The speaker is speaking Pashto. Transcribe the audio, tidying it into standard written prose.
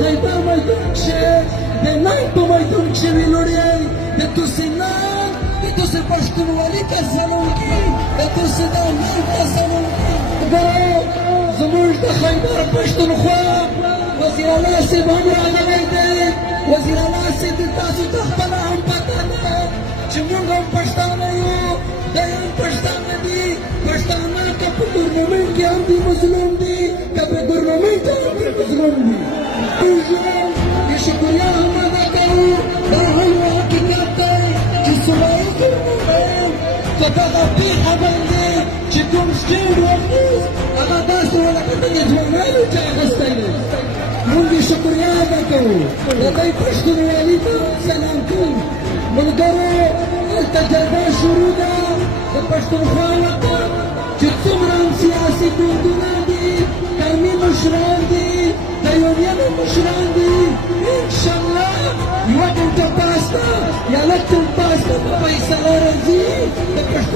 خیبر میدان کشه د ننگ په میدان کښې وي لوړې د توسې ننگ د توسې پښتونولي ته سلام کی د توسې دا ننگ ته سلام کی ګورو زموږ د خیبر پښتونخوا وزیر الله صاحب هم راغلی دی وزیر الله صاحب تاسو ته خپله هم پته ده چې موږ هم پښتانه یو دی هم پښتانه دي پښتانه که په ګورنمنټ کې هم دي مظلوم دي که په ګورنمنټ هم دي مظلوم دي موږ د شکریا هم ادا کوو دا هم حقیقت دی چې صوبایي ګورنمنټ په دغه پېښه باندې چې کوم سټینډ واخیست هغه داسې ولکه د ځوانانو چې اخیستی دی موږ یې شکریا ادا کوو د دوی پښتونولي ته سلام کوو ملګرو هلته جرګه شروع ده د پښتونخوا وطن چې څومره هم سیاسي ګوندونه دي قومي مشران دي د یونیانو مشران دي انشاءالله یوه ګنټه پاسته یا لږ ټیم پاسته په فیصله راځي د پښتو